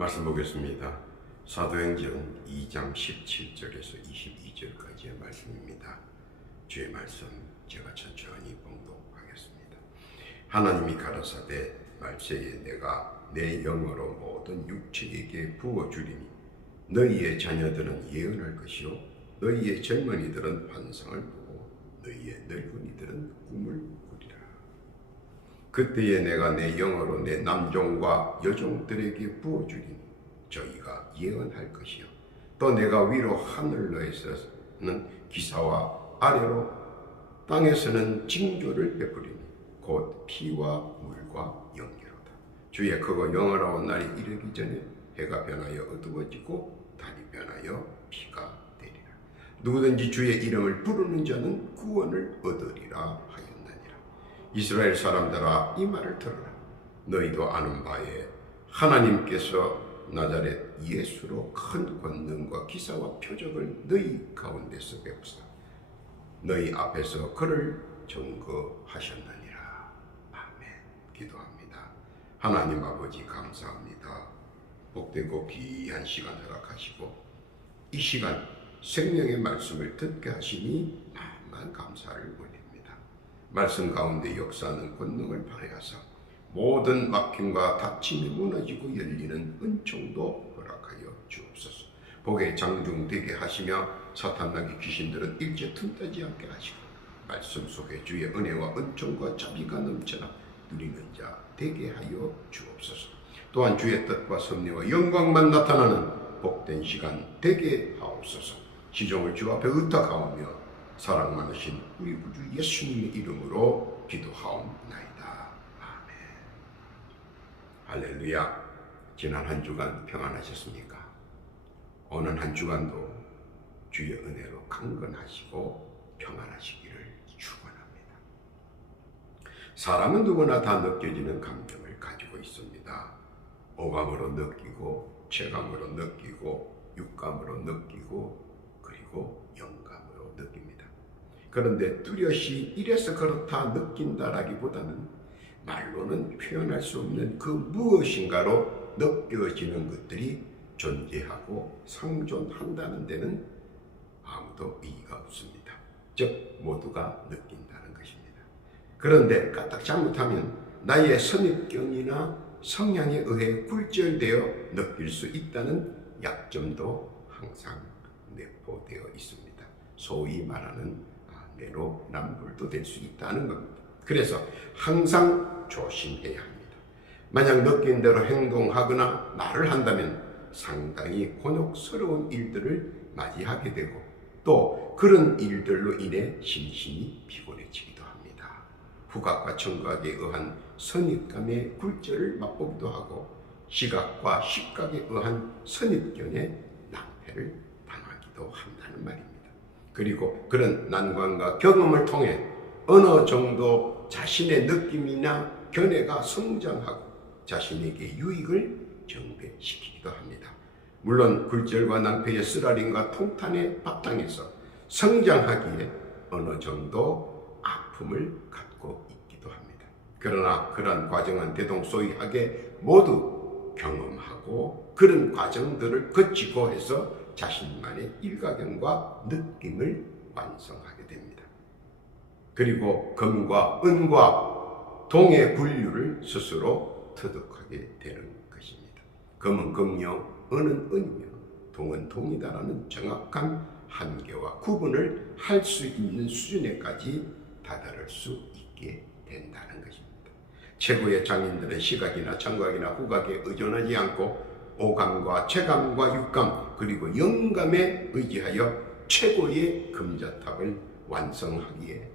말씀 보겠습니다. 사도행전 2장 17절에서 22절까지의 말씀입니다. 주의 말씀 제가 천천히 봉독하겠습니다. 하나님이 가라사대 말세에 내가 내 영으로 모든 육체에게 부어주리니 너희의 자녀들은 예언할 것이요 너희의 젊은이들은 환상을 보고 너희의 늙은이들은 꿈을 꾸리라. 그때에 내가 내 영으로 내 남종과 여종들에게 부어주리니 저희가 예언할 것이요 또 내가 위로 하늘로에서는 기사와 아래로 땅에서는 징조를 베푸리니 곧 피와 물과 연기로다. 주의 크고 영원한 날이 이르기 전에 해가 변하여 어두워지고 달이 변하여 피가 되리라. 누구든지 주의 이름을 부르는 자는 구원을 얻으리라 하였느니라. 이스라엘 사람들아 이 말을 들으라. 너희도 아는 바에 하나님께서 나자렛 예수로 큰 권능과 기사와 표적을 너희 가운데서 베푸사 너희 앞에서 그를 증거하셨느니라. 아멘. 기도합니다. 하나님 아버지 감사합니다. 복되고 귀한 시간 허락하시고 이 시간 생명의 말씀을 듣게 하시니 만만 감사를 올립니다. 말씀 가운데 역사하는 권능을 발휘하사 모든 막힘과 닫힘이 무너지고 열리는 은총도 허락하여 주옵소서. 복에 장중되게 하시며 사탄나기 귀신들은 일제 틈타지 않게 하시고 말씀 속에 주의 은혜와 은총과 자비가 넘쳐나 누리는 자 되게 하여 주옵소서. 또한 주의 뜻과 섭리와 영광만 나타나는 복된 시간 되게 하옵소서. 시종을 주 앞에 의탁하오며 사랑 많으신 우리 구주 예수님의 이름으로 기도하옵나이다. 아멘. 할렐루야. 지난 한 주간 평안하셨습니까? 오늘 한 주간도 주의 은혜로 강건하시고 평안하시기를 축원합니다. 사람은 누구나 다 느껴지는 감정을 가지고 있습니다. 오감으로 느끼고 체감으로 느끼고 육감으로 느끼고 그리고 영감으로 느낍니다. 그런데 뚜렷이 이래서 그렇다 느낀다라기보다는 말로는 표현할 수 없는 그 무엇인가로 느껴지는 것들이 존재하고 상존한다는 데는 아무도 이의가 없습니다. 즉 모두가 느낀다는 것입니다. 그런데 까딱 잘못하면 나의 선입견이나 성향에 의해 굴절되어 느낄 수 있다는 약점도 항상 내포되어 있습니다. 소위 말하는 내로남불도 될 수 있다는 겁니다. 그래서 항상 조심해야 합니다. 만약 느낀 대로 행동하거나 말을 한다면 상당히 곤욕스러운 일들을 맞이하게 되고 또 그런 일들로 인해 심신이 피곤해지기도 합니다. 후각과 청각에 의한 선입감의 굴절을 맛보기도 하고 시각과 식각에 의한 선입견의 낭패를 당하기도 한다는 말입니다. 그리고 그런 난관과 경험을 통해 어느 정도 자신의 느낌이나 견해가 성장하고 자신에게 유익을 정배시키기도 합니다. 물론 굴절과 낭패의 쓰라림과 통탄의 바탕에서 성장하기에 어느 정도 아픔을 갖고 있기도 합니다. 그러나 그런 과정은 대동소이하게 모두 경험하고 그런 과정들을 거치고 해서 자신만의 일가견과 느낌을 완성하게 됩니다. 그리고 금과 은과 동의 분류를 스스로 터득하게 되는 것입니다. 금은 금이요, 은은 은이며 동은 동이다라는 정확한 한계와 구분을 할 수 있는 수준에까지 다다를 수 있게 된다는 것입니다. 최고의 장인들은 시각이나 청각이나 후각에 의존하지 않고 오감과 체감과 육감 그리고 영감에 의지하여 최고의 금자탑을 완성하기에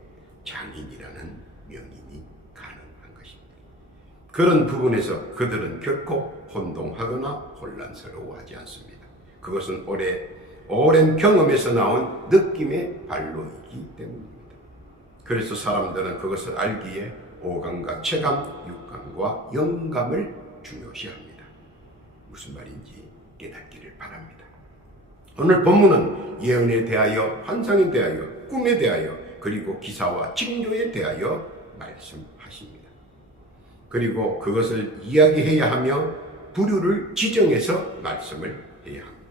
장인이라는 명인이 가능한 것입니다. 그런 부분에서 그들은 결코 혼동하거나 혼란스러워하지 않습니다. 그것은 오랜 경험에서 나온 느낌의 발로이기 때문입니다. 그래서 사람들은 그것을 알기에 오감과 체감, 육감과 영감을 중요시합니다. 무슨 말인지 깨닫기를 바랍니다. 오늘 본문은 예언에 대하여, 환상에 대하여, 꿈에 대하여, 그리고 기사와 징조에 대하여 말씀하십니다. 그리고 그것을 이야기해야 하며 부류를 지정해서 말씀을 해야 합니다.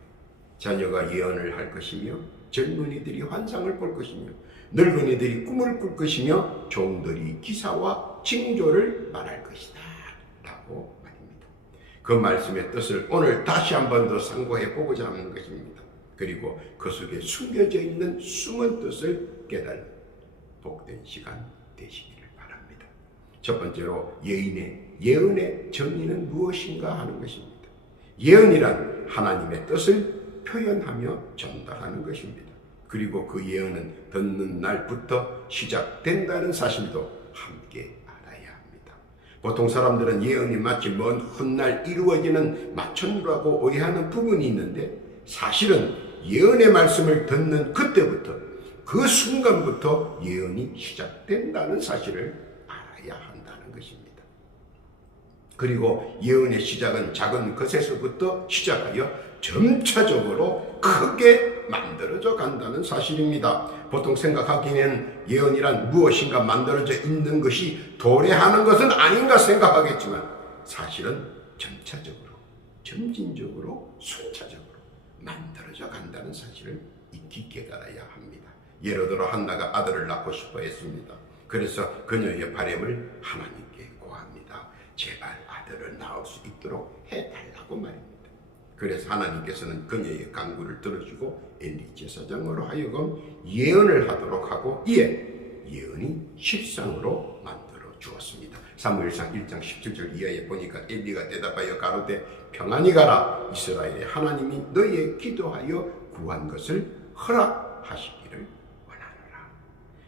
자녀가 예언을 할 것이며 젊은이들이 환상을 볼 것이며 늙은이들이 꿈을 꿀 것이며 종들이 기사와 징조를 말할 것이다 라고 말입니다. 그 말씀의 뜻을 오늘 다시 한 번 더 상고해 보고자 하는 것입니다. 그리고 그 속에 숨겨져 있는 숨은 뜻을 깨달는 복된 시간 되시기를 바랍니다. 첫 번째로 예언의 정의는 무엇인가 하는 것입니다. 예언이란 하나님의 뜻을 표현하며 전달하는 것입니다. 그리고 그 예언은 듣는 날부터 시작된다는 사실도 함께 알아야 합니다. 보통 사람들은 예언이 마치 먼 훗날 이루어지는 마천루라고 오해하는 부분이 있는데 사실은 예언의 말씀을 듣는 그때부터 그 순간부터 예언이 시작된다는 사실을 알아야 한다는 것입니다. 그리고 예언의 시작은 작은 것에서부터 시작하여 점차적으로 크게 만들어져 간다는 사실입니다. 보통 생각하기에는 예언이란 무엇인가 만들어져 있는 것이 도래하는 것은 아닌가 생각하겠지만 사실은 점차적으로, 점진적으로, 순차적으로 만들어져 간다는 사실을 익히 깨달아야 합니다. 예를 들어 한나가 아들을 낳고 싶어 했습니다. 그래서 그녀의 바람을 하나님께 고합니다. 제발 아들을 낳을 수 있도록 해달라고 말입니다. 그래서 하나님께서는 그녀의 간구를 들어주고 엘리 제사장으로 하여금 예언을 하도록 하고 이에 예언이 실상으로 만들어 주었습니다. 사무엘상 1장 17절 이하에 보니까 엘리가 대답하여 가로되 평안히 가라. 이스라엘의 하나님이 너희의 기도하여 구한 것을 허락하시기를 원하노라.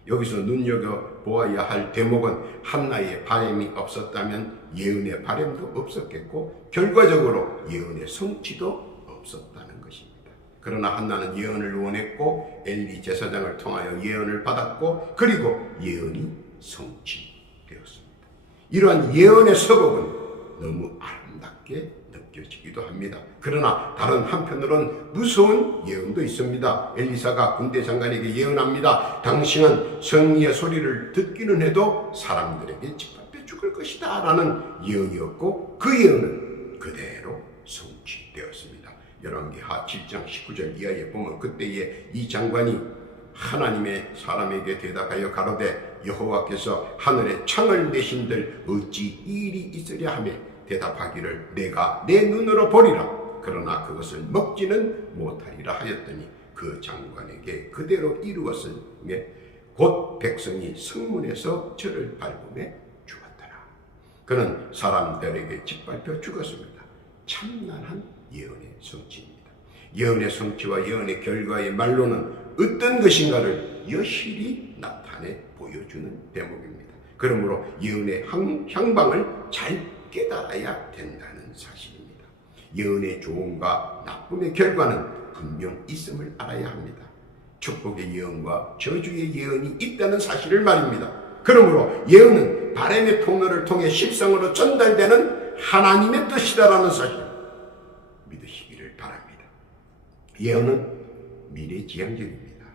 여기서 눈여겨보아야 할 대목은 한나의 바람이 없었다면 예언의 바람도 없었겠고 결과적으로 예언의 성취도 없었다는 것입니다. 그러나 한나는 예언을 원했고 엘리 제사장을 통하여 예언을 받았고 그리고 예언이 성취되었습니다. 이러한 예언의 서곡은 너무 아름답게 느껴지기도 합니다. 그러나 다른 한편으로는 무서운 예언도 있습니다. 엘리사가 군대 장관에게 예언합니다. 당신은 성리의 소리를 듣기는 해도 사람들에게 짓밟혀 죽을 것이다 라는 예언이었고 그 예언은 그대로 성취되었습니다. 열왕기하 7장 19절 이하에 보면 그때에 이 장관이 하나님의 사람에게 대답하여 가로되 여호와께서 하늘에 창을 내신들 어찌 이 일이 있으랴 하며 대답하기를 내가 내 눈으로 보리라. 그러나 그것을 먹지는 못하리라 하였더니 그 장관에게 그대로 이루었으며 곧 백성이 성문에서 저를 밟음에 죽었더라. 그는 사람들에게 짓밟혀 죽었습니다. 참난한 예언의 성취입니다. 예언의 성취와 예언의 결과의 말로는 어떤 것인가를 여실히 나타내 보여주는 대목입니다. 그러므로 예언의 향방을 잘 깨달아야 된다는 사실입니다. 예언의 좋음과 나쁨의 결과는 분명 있음을 알아야 합니다. 축복의 예언과 저주의 예언이 있다는 사실을 말입니다. 그러므로 예언은 바람의 통로를 통해 십상으로 전달되는 하나님의 뜻이다라는 사실 믿으시기를 바랍니다. 예언은 미래지향적입니다.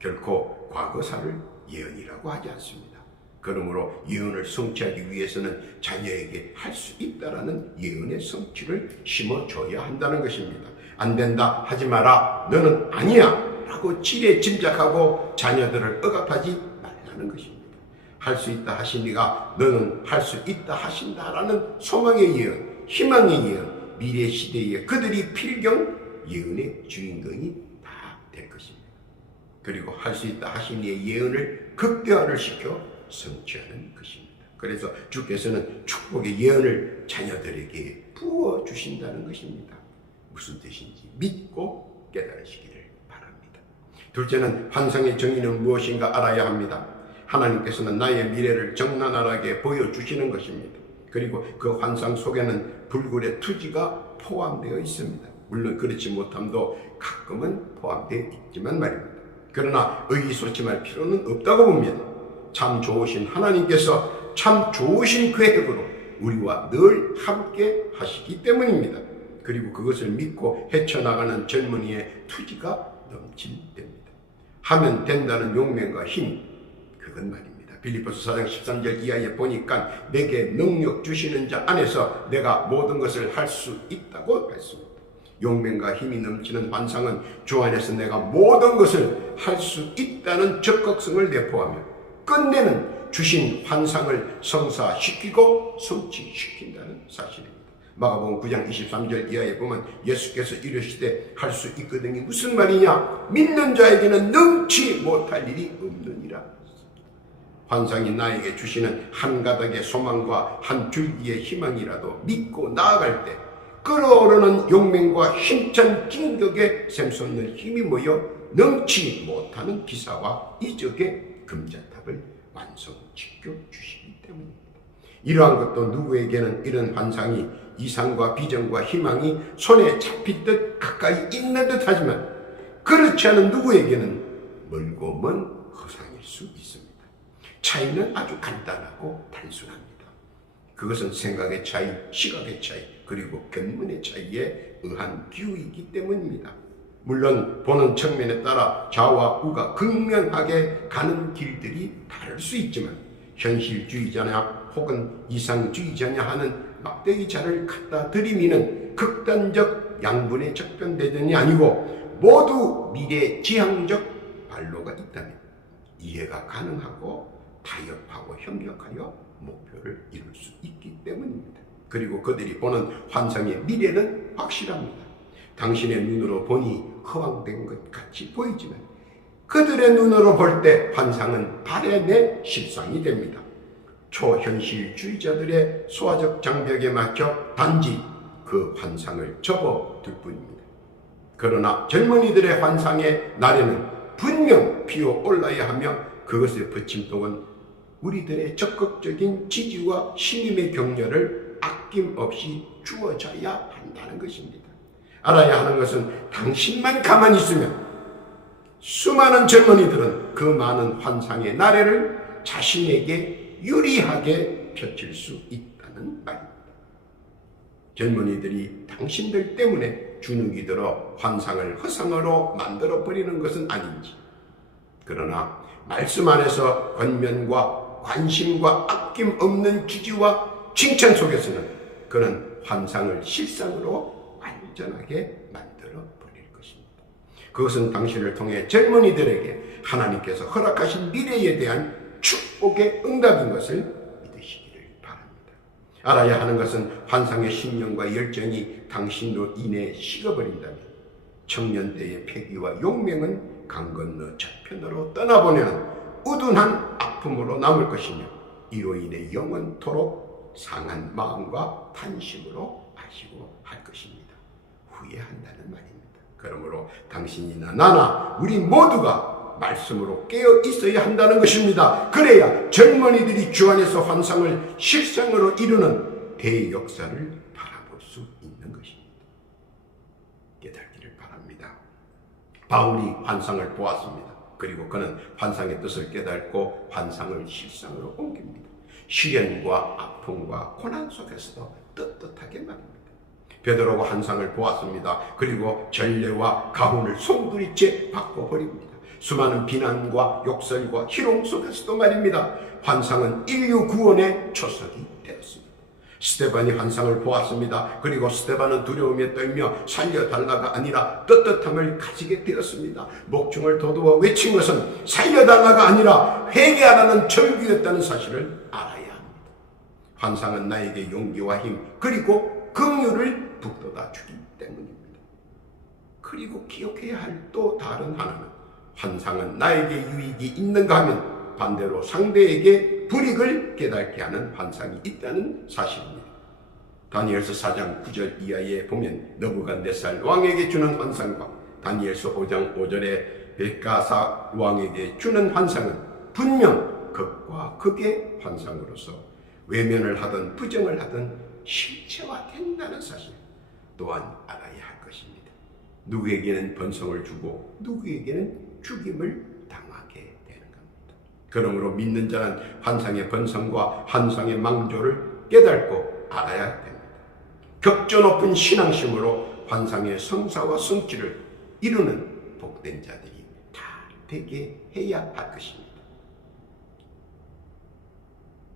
결코 과거사를 예언이라고 하지 않습니다. 그러므로 예언을 성취하기 위해서는 자녀에게 할 수 있다라는 예언의 성취를 심어줘야 한다는 것입니다. 안 된다 하지 마라 너는 아니야 라고 지레 짐작하고 자녀들을 억압하지 말라는 것입니다. 할 수 있다 하시니가 너는 할 수 있다 하신다라는 소망의 예언, 희망의 예언, 미래 시대에 그들이 필경 예언의 주인공이 다 될 것입니다. 그리고 할 수 있다 하시니의 예언을 극대화를 시켜 성취하는 것입니다. 그래서 주께서는 축복의 예언을 자녀들에게 부어주신다는 것입니다. 무슨 뜻인지 믿고 깨달으시기를 바랍니다. 둘째는 환상의 정의는 무엇인가 알아야 합니다. 하나님께서는 나의 미래를 적나라하게 보여주시는 것입니다. 그리고 그 환상 속에는 불굴의 투지가 포함되어 있습니다. 물론 그렇지 못함도 가끔은 포함되어 있지만 말입니다. 그러나 의기소침할 필요는 없다고 봅니다. 참 좋으신 하나님께서 참 좋으신 계획으로 우리와 늘 함께 하시기 때문입니다. 그리고 그것을 믿고 헤쳐나가는 젊은이의 투지가 넘칠 때입니다. 하면 된다는 용맹과 힘, 그건 말입니다. 빌립보서 4장 13절 이하에 보니까 내게 능력 주시는 자 안에서 내가 모든 것을 할 수 있다고 했습니다. 용맹과 힘이 넘치는 환상은 주 안에서 내가 모든 것을 할 수 있다는 적극성을 내포하며 끝내는 주신 환상을 성사시키고 성취시킨다는 사실입니다. 마가복음 9장 23절 이하에 보면 예수께서 이르시되 할 수 있거든이 무슨 말이냐? 믿는 자에게는 능치 못할 일이 없느니라. 환상이 나에게 주시는 한 가닥의 소망과 한 줄기의 희망이라도 믿고 나아갈 때 끓어오르는 용맹과 힘찬 진격에 샘솟는 힘이 모여 넘치 못하는 기사와 이적의 금자탑을 완성시켜 주시기 때문입니다. 이러한 것도 누구에게는 이런 환상이 이상과 비전과 희망이 손에 잡힐 듯 가까이 있는 듯 하지만 그렇지 않은 누구에게는 멀고 먼 허상일 수 있습니다. 차이는 아주 간단하고 단순합니다. 그것은 생각의 차이, 시각의 차이, 그리고 견문의 차이에 의한 기우이기 때문입니다. 물론 보는 측면에 따라 좌와 우가 극명하게 가는 길들이 다를 수 있지만 현실주의자냐 혹은 이상주의자냐 하는 막대기자를 갖다 들이미는 극단적 양분의 적변대전이 아니고 모두 미래지향적 발로가 있다면 이해가 가능하고 타협하고 협력하여 목표를 이룰 수 있기 때문입니다. 그리고 그들이 보는 환상의 미래는 확실합니다. 당신의 눈으로 보니 허황된 것 같이 보이지만 그들의 눈으로 볼 때 환상은 바램의 실상이 됩니다. 초현실주의자들의 소화적 장벽에 맞춰 단지 그 환상을 접어둘 뿐입니다. 그러나 젊은이들의 환상의 날에는 분명 피어올라야 하며 그것의 버침목은 우리들의 적극적인 지지와 신임의 격려를 아낌없이 주어져야 한다는 것입니다. 알아야 하는 것은 당신만 가만히 있으면 수많은 젊은이들은 그 많은 환상의 나래를 자신에게 유리하게 펼칠 수 있다는 말입니다. 젊은이들이 당신들 때문에 주눅이 들어 환상을 허상으로 만들어버리는 것은 아닌지, 그러나 말씀 안에서 권면과 관심과 아낌 없는 지지와 칭찬 속에서는 그는 환상을 실상으로 완전하게 만들어 버릴 것입니다. 그것은 당신을 통해 젊은이들에게 하나님께서 허락하신 미래에 대한 축복의 응답인 것을 믿으시기를 바랍니다. 알아야 하는 것은 환상의 신념과 열정이 당신으로 인해 식어버린다면 청년 때의 패기와 용맹은 강 건너 저편으로 떠나보내는 우둔한 아픔으로 남을 것이며 이로 인해 영원토록 상한 마음과 탄심으로 마시고 할 것입니다. 후회한다는 말입니다. 그러므로 당신이나 나나 우리 모두가 말씀으로 깨어 있어야 한다는 것입니다. 그래야 젊은이들이 주 안에서 환상을 실상으로 이루는 대역사를 바라볼 수 있는 것입니다. 깨닫기를 바랍니다. 바울이 환상을 보았습니다. 그리고 그는 환상의 뜻을 깨닫고 환상을 실상으로 옮깁니다. 시련과 아픔과 고난 속에서도 떳떳하게 말입니다. 베드로가 환상을 보았습니다. 그리고 전례와 가훈을 송두리째 바꿔버립니다. 수많은 비난과 욕설과 희롱 속에서도 말입니다. 환상은 인류 구원의 초석이 되었습니다. 스데반이 환상을 보았습니다. 그리고 스데반은 두려움에 떨며 살려달라가 아니라 떳떳함을 가지게 되었습니다. 목청을 돋우어 외친 것은 살려달라가 아니라 회개하라는 절규였다는 사실을 알아야 합니다. 환상은 나에게 용기와 힘 그리고 긍휼을 북돋아 주기 때문입니다. 그리고 기억해야 할 또 다른 하나는 환상은 나에게 유익이 있는가 하면 반대로 상대에게 불이익을 깨닫게 하는 환상이 있다는 사실입니다. 다니엘서 4장 9절 이하에 보면 느부갓네살 왕에게 주는 환상과 다니엘서 5장 5절에 벨가사 왕에게 주는 환상은 분명 극과 극의 환상으로서 외면을 하든 부정을 하든 실체화된다는 사실 또한 알아야 할 것입니다. 누구에게는 번성을 주고 누구에게는 죽임을 당하게 되는 겁니다. 그러므로 믿는 자는 환상의 번성과 환상의 망조를 깨닫고 알아야 됩니다. 격조 높은 신앙심으로 환상의 성사와 성취를 이루는 복된 자들이 다 되게 해야 할 것입니다.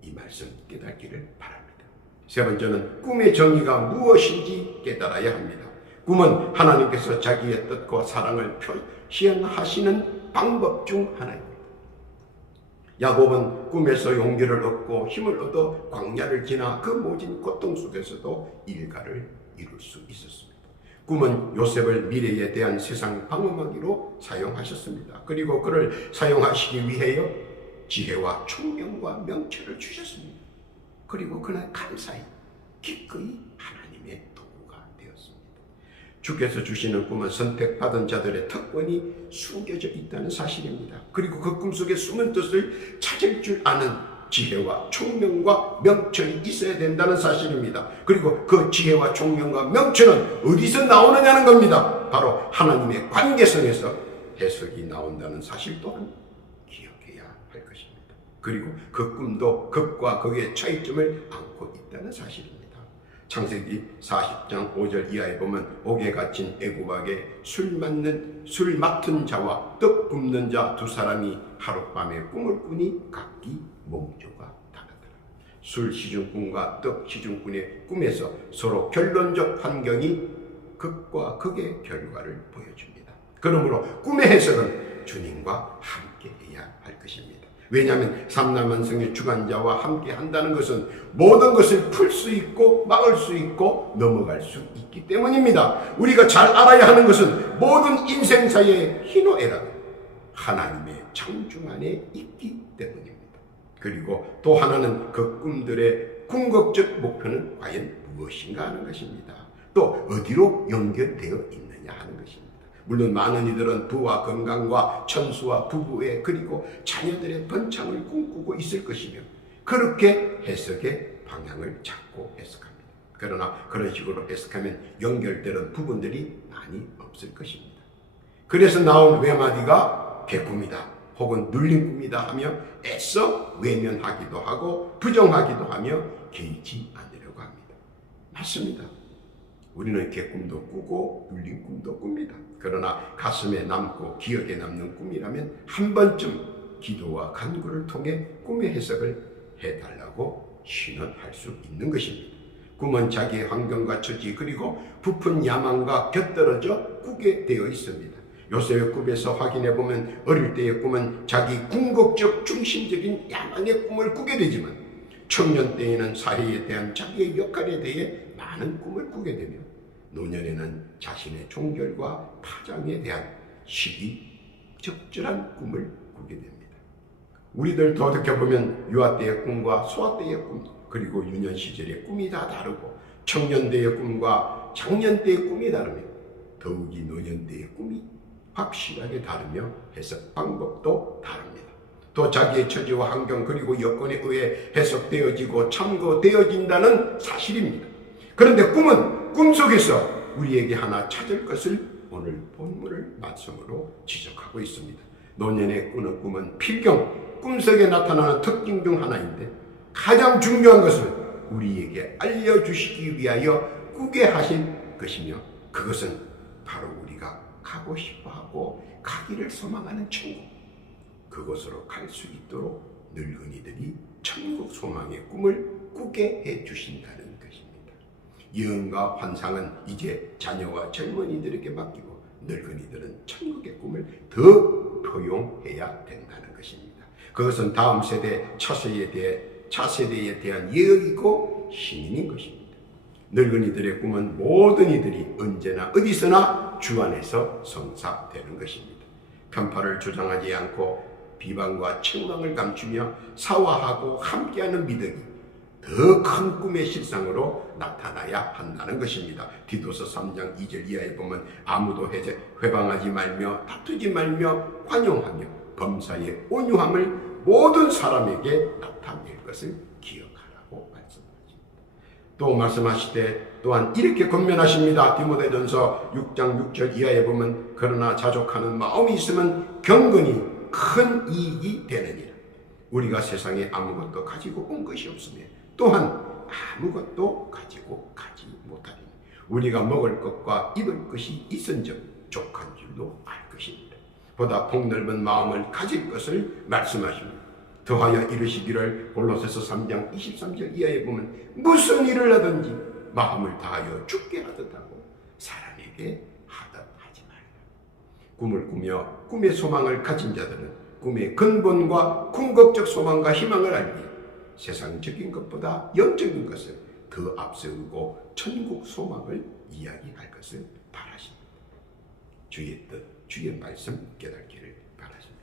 이 말씀 깨닫기를 바랍니다. 세 번째는 꿈의 정의가 무엇인지 깨달아야 합니다. 꿈은 하나님께서 자기의 뜻과 사랑을 표시하시는 방법 중 하나입니다. 야곱은 꿈에서 용기를 얻고 힘을 얻어 광야를 지나 그 모진 고통 속에서도 일가를 이룰 수 있었습니다. 꿈은 요셉을 미래에 대한 세상 방어막이로 사용하셨습니다. 그리고 그를 사용하시기 위하여 지혜와 총명과 명철을 주셨습니다. 그리고 그는 감사히 기꺼이 하나님의 도구가 되었습니다. 주께서 주시는 꿈은 선택받은 자들의 특권이 숨겨져 있다는 사실입니다. 그리고 그 꿈속에 숨은 뜻을 찾을 줄 아는 지혜와 총명과 명철이 있어야 된다는 사실입니다. 그리고 그 지혜와 총명과 명철은 어디서 나오느냐는 겁니다. 바로 하나님의 관계성에서 해석이 나온다는 사실 또한 기억해야 할 것입니다. 그리고 그 꿈도 극과 극의 차이점을 안고 있다는 사실입니다. 창세기 40장 5절 이하에 보면 옥에 갇힌 애굽왕의 술 맡은 자와 떡 굽는 자 두 사람이 하룻밤에 꿈을 꾸니 각기 목조가 다르더라. 술 시중꾼과 떡 시중꾼의 꿈에서 서로 결론적 환경이 극과 극의 결과를 보여줍니다. 그러므로 꿈의 해석은 주님과 함께 해야 할 것입니다. 왜냐하면 삼라만성의 주관자와 함께 한다는 것은 모든 것을 풀 수 있고 막을 수 있고 넘어갈 수 있기 때문입니다. 우리가 잘 알아야 하는 것은 모든 인생사의 희노애락은 하나님의 창중 안에 있기 때문입니다. 그리고 또 하나는 그 꿈들의 궁극적 목표는 과연 무엇인가 하는 것입니다. 또 어디로 연결되어 있느냐 하는 것입니다. 물론 많은 이들은 부와 건강과 천수와 부부의 그리고 자녀들의 번창을 꿈꾸고 있을 것이며 그렇게 해석의 방향을 찾고 해석합니다. 그러나 그런 식으로 해석하면 연결되는 부분들이 많이 없을 것입니다. 그래서 나온 외마디가 개꿈이다 혹은 눌린 꿈이다 하며 애써 외면하기도 하고 부정하기도 하며 개의치 않으려고 합니다. 맞습니다. 우리는 개꿈도 꾸고 눌린 꿈도 꿉니다. 그러나 가슴에 남고 기억에 남는 꿈이라면 한 번쯤 기도와 간구를 통해 꿈의 해석을 해달라고 신원할 수 있는 것입니다. 꿈은 자기의 환경과 처지 그리고 부푼 야망과 곁들어져 꾸게 되어 있습니다. 요셉의 꿈에서 확인해보면 어릴 때의 꿈은 자기 궁극적 중심적인 야망의 꿈을 꾸게 되지만 청년 때에는 사회에 대한 자기의 역할에 대해 많은 꿈을 꾸게 되며 노년에는 자신의 종결과 파장에 대한 시기적절한 꿈을 꾸게 됩니다. 우리들 도둑해보면 유아 때의 꿈과 소아 때의 꿈 그리고 유년 시절의 꿈이 다 다르고 청년 때의 꿈과 장년 때의 꿈이 다르며 더욱이 노년 때의 꿈이 확실하게 다르며 해석 방법도 다릅니다. 또 자기의 처지와 환경 그리고 여건에 의해 해석되어지고 참고되어진다는 사실입니다. 그런데 꿈은 꿈속에서 우리에게 하나 찾을 것을 오늘 본문을 말씀으로 지적하고 있습니다. 노년에 꾸는 꿈은 필경, 꿈속에 나타나는 특징 중 하나인데 가장 중요한 것은 우리에게 알려주시기 위하여 꾸게 하신 것이며 그것은 바로 우리가 가고 싶어하고 가기를 소망하는 천국, 그곳으로 갈 수 있도록 늙은이들이 천국 소망의 꿈을 꾸게 해주신다는 것입니다. 예언과 환상은 이제 자녀와 젊은이들에게 맡기고 늙은이들은 천국의 꿈을 더 포용해야 된다는 것입니다. 그것은 다음 세대, 차세대에 대한 예언이고 신인인 것입니다. 늙은이들의 꿈은 모든 이들이 언제나 어디서나 주 안에서 성사되는 것입니다. 편파를 주장하지 않고 비방과 책망을 감추며 사화하고 함께하는 믿음이 더 큰 꿈의 실상으로 나타나야 한다는 것입니다. 디도서 3장 2절 이하에 보면 아무도 회방하지 말며 다투지 말며 관용하며 범사의 온유함을 모든 사람에게 나타낼 것을 기억하라고 말씀하십니다. 또 말씀하시되 또한 이렇게 권면하십니다. 디모데전서 6장 6절 이하에 보면 그러나 자족하는 마음이 있으면 경건이 큰 이익이 되느니라. 우리가 세상에 아무것도 가지고 온 것이 없으며 또한 아무것도 가지고 가지 못하리니 우리가 먹을 것과 입을 것이 있은즉 족한 줄도 알 것입니다. 보다 폭넓은 마음을 가질 것을 말씀하십니다. 더하여 이르시기를 골로새서 3장 23절 이하에 보면 무슨 일을 하든지 마음을 다하여 죽게 하듯 하고 사람에게 하듯 하지 말라. 꿈을 꾸며 꿈의 소망을 가진 자들은 꿈의 근본과 궁극적 소망과 희망을 알기에 세상적인 것보다 영적인 것을 더 앞세우고 천국 소망을 이야기할 것을 바라십니다. 주의 뜻, 주의 말씀 깨닫기를 바라십니다.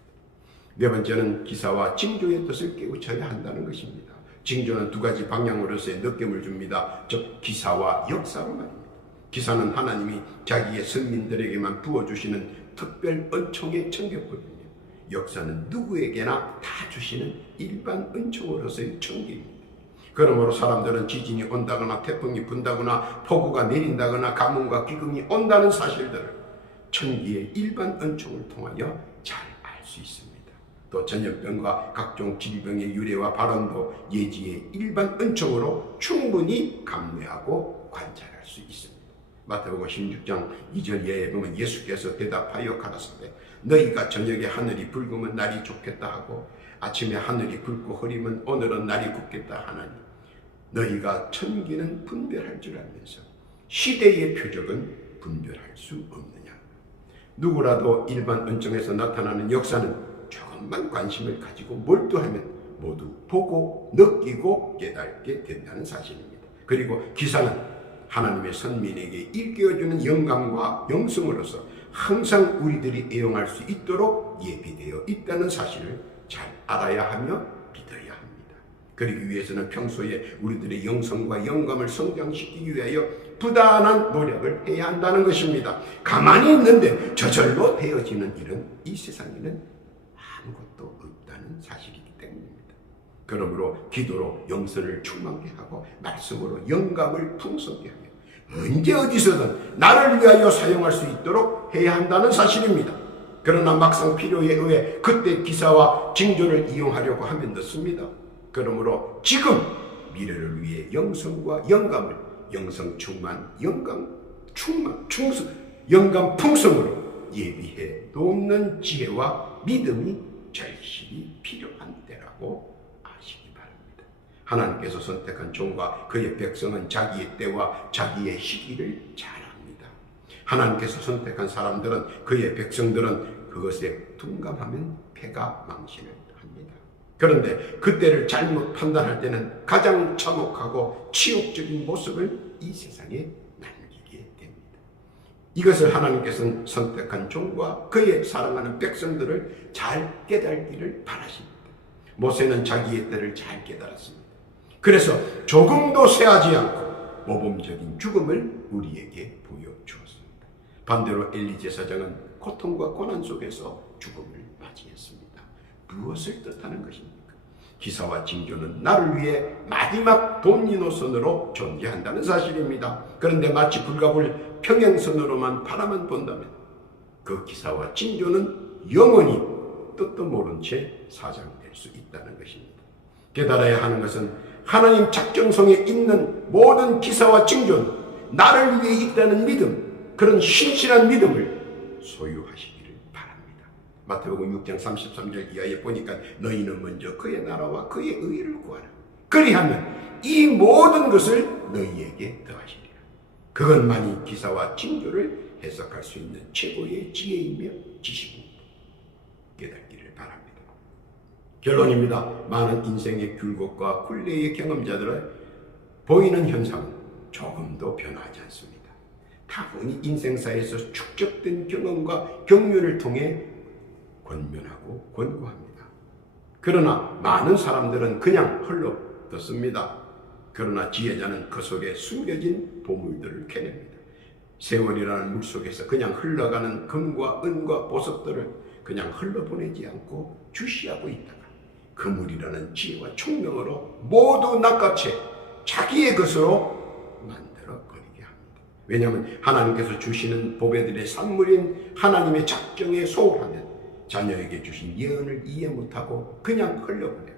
네 번째는 기사와 징조의 뜻을 깨우쳐야 한다는 것입니다. 징조는 두 가지 방향으로서의 느낌을 줍니다. 즉 기사와 역사로 말입니다. 기사는 하나님이 자기의 선민들에게만 부어주시는 특별 은총의 청격법이며 역사는 누구에게나 다 주시는 일반 은총으로서의 청기입니다. 그러므로 사람들은 지진이 온다거나 태풍이 분다거나 폭우가 내린다거나 가뭄과 기근이 온다는 사실들을 천기의 일반 은총을 통하여 잘 알 수 있습니다. 또 전염병과 각종 질병의 유래와 발원도 예지의 일반 은총으로 충분히 감내하고 관찰할 수 있습니다. 마태복음 16장 2절 이하에 보면 예수께서 대답하여 가라사대 너희가 저녁에 하늘이 붉으면 날이 좋겠다 하고 아침에 하늘이 붉고 흐리면 오늘은 날이 굳겠다 하나니 너희가 천기는 분별할 줄 알면서 시대의 표적은 분별할 수 없느냐. 누구라도 일반 은총에서 나타나는 역사는 조금만 관심을 가지고 몰두하면 모두 보고 느끼고 깨닫게 된다는 사실입니다. 그리고 기사는 하나님의 선민에게 일깨워주는 영감과 영성으로서 항상 우리들이 애용할 수 있도록 예비되어 있다는 사실을 잘 알아야 하며 믿어야 합니다. 그러기 위해서는 평소에 우리들의 영성과 영감을 성장시키기 위하여 부단한 노력을 해야 한다는 것입니다. 가만히 있는데 저절로 되어지는 일은 이 세상에는 아무것도 없다는 사실이기 때문입니다. 그러므로 기도로 영성을 충만케 하고 말씀으로 영감을 풍성케 하며 언제 어디서든 나를 위하여 사용할 수 있도록 해야 한다는 사실입니다. 그러나 막상 필요에 의해 그때 기사와 징조를 이용하려고 하면 늦습니다. 그러므로 지금 미래를 위해 영성과 영감을 영성 충만, 영감 풍성으로 예비해 놓는 지혜와 믿음이 절실히 필요한 때라고 아시기 바랍니다. 하나님께서 선택한 종과 그의 백성은 자기의 때와 자기의 시기를 잘 압니다. 하나님께서 선택한 사람들은 그의 백성들은 그것에 둔감하면 패가 망신을 합니다. 그런데 그때를 잘못 판단할 때는 가장 참혹하고 치욕적인 모습을 이 세상에 남기게 됩니다. 이것을 하나님께서는 선택한 종과 그의 사랑하는 백성들을 잘 깨달기를 바라십니다. 모세는 자기의 때를 잘 깨달았습니다. 그래서 조금도 쇠하지 않고 모범적인 죽음을 우리에게 보여주었습니다. 반대로 엘리 제사장은 고통과 고난 속에서 죽음을 맞이했습니다. 무엇을 뜻하는 것입니까? 기사와 징조는 나를 위해 마지막 도미노선으로 존재한다는 사실입니다. 그런데 마치 불과 불 평행선으로만 바라만 본다면 그 기사와 징조는 영원히 뜻도 모른 채 사장될 수 있다는 것입니다. 깨달아야 하는 것은 하나님 작정성에 있는 모든 기사와 징조는 나를 위해 있다는 믿음, 그런 신실한 믿음을 소유하시기를 바랍니다. 마태복음 6장 33절 이하에 보니까 너희는 먼저 그의 나라와 그의 의를 구하라. 그리하면 이 모든 것을 너희에게 더하시리라. 그것만이 기사와 징조를 해석할 수 있는 최고의 지혜이며 지식입니다. 깨닫기를 바랍니다. 결론입니다. 많은 인생의 굴곡과 굴레의 경험자들의 보이는 현상은 조금도 변하지 않습니다. 다분히 인생사에서 축적된 경험과 경륜을 통해 권면하고 권고합니다. 그러나 많은 사람들은 그냥 흘러듣습니다. 그러나 지혜자는 그 속에 숨겨진 보물들을 캐냅니다. 세월이라는 물속에서 그냥 흘러가는 금과 은과 보석들을 그냥 흘러보내지 않고 주시하고 있다가 그물이라는 지혜와 총명으로 모두 낚아채 자기의 것으로 만들어버리게 합니다. 왜냐하면 하나님께서 주시는 보배들의 산물인 하나님의 작정에 소홀하면 자녀에게 주신 예언을 이해 못하고 그냥 흘려보내고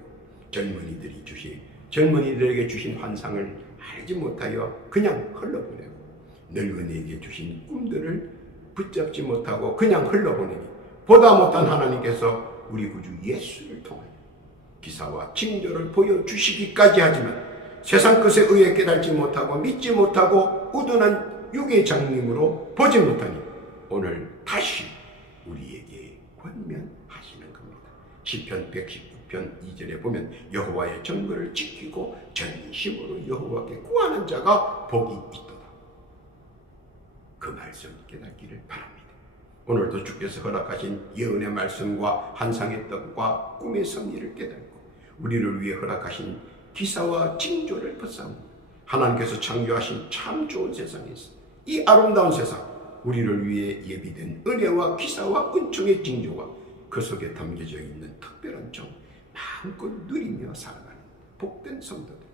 젊은이들에게 주신 환상을 알지 못하여 그냥 흘러보내고 늙은이에게 주신 꿈들을 붙잡지 못하고 그냥 흘러보내니 보다 못한 하나님께서 우리 구주 예수를 통하여 기사와 징조를 보여주시기까지 하지만 세상 것에 의해 깨달지 못하고 믿지 못하고 우둔한 육의 장님으로 보지 못하니 오늘 다시 우리에게 권면하시는 겁니다. 시편 119편 2절에 보면 여호와의 정거를 지키고 전심으로 여호와께 구하는 자가 복이 있도다. 그 말씀 깨닫기를 바랍니다. 오늘도 주께서 허락하신 예언의 말씀과 환상의 뜻과 꿈의 섭리를 깨닫고 우리를 위해 허락하신 기사와 징조를 벗삼고 하나님께서 창조하신 참 좋은 세상에서 이 아름다운 세상 우리를 위해 예비된 은혜와 기사와 은총의 징조와 그 속에 담겨져 있는 특별한 정 마음껏 누리며 살아가는 복된 성도들,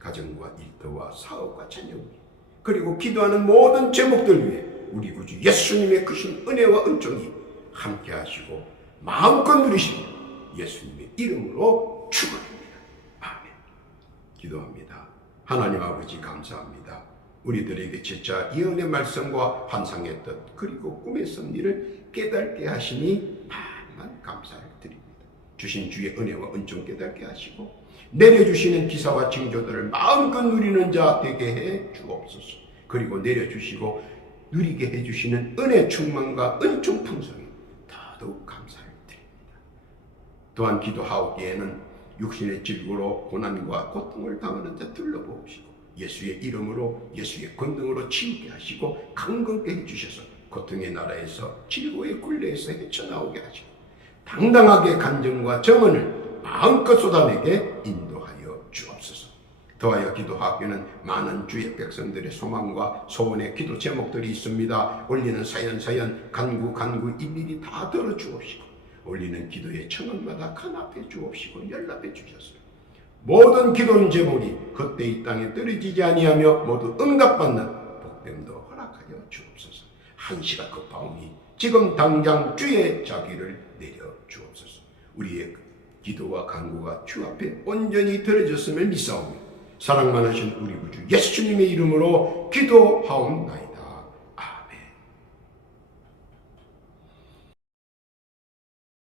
가정과 일터와 사업과 자녀 그리고 기도하는 모든 제목들 위해 우리 구주 예수님의 크신 은혜와 은총이 함께 하시고 마음껏 누리시며 예수님의 이름으로 축원합니다. 아멘. 기도합니다. 하나님 아버지 감사합니다. 우리들에게 진짜 예언의 말씀과 환상의 뜻 그리고 꿈의 섭리를 깨닫게 하시니 만만 감사를 드립니다. 주신 주의 은혜와 은총 깨닫게 하시고 내려주시는 기사와 징조들을 마음껏 누리는 자 되게 해 주옵소서. 그리고 내려주시고 누리게 해주시는 은혜 충만과 은총 풍성에 더더욱 감사를 드립니다. 또한 기도하옵기에는 육신의 질고로 고난과 고통을 당하는 자 둘러보시고 예수의 이름으로 예수의 권능으로 치유게 하시고 강건케 해주셔서 고통의 나라에서 질고의 굴레에서 헤쳐나오게 하시고 당당하게 간증과 정언을 마음껏 쏟아내게 인도하여 주옵소서. 더하여 기도하기는 많은 주의 백성들의 소망과 소원의 기도 제목들이 있습니다. 올리는 사연 간구 일일이 다 들어주옵시고 올리는 기도의 청원마다 간합해 주옵시고 연락해 주셨어요. 모든 기도는 제목이 헛되이 이 땅에 떨어지지 아니하며 모두 응답받는 복됨도 허락하여 주옵소서. 한시가 급하오니 지금 당장 주의 자비를 내려 주옵소서. 우리의 기도와 간구가 주 앞에 온전히 들어졌음을 믿사오며 사랑 많으신 우리 구주 예수님의 이름으로 기도하옵나이다.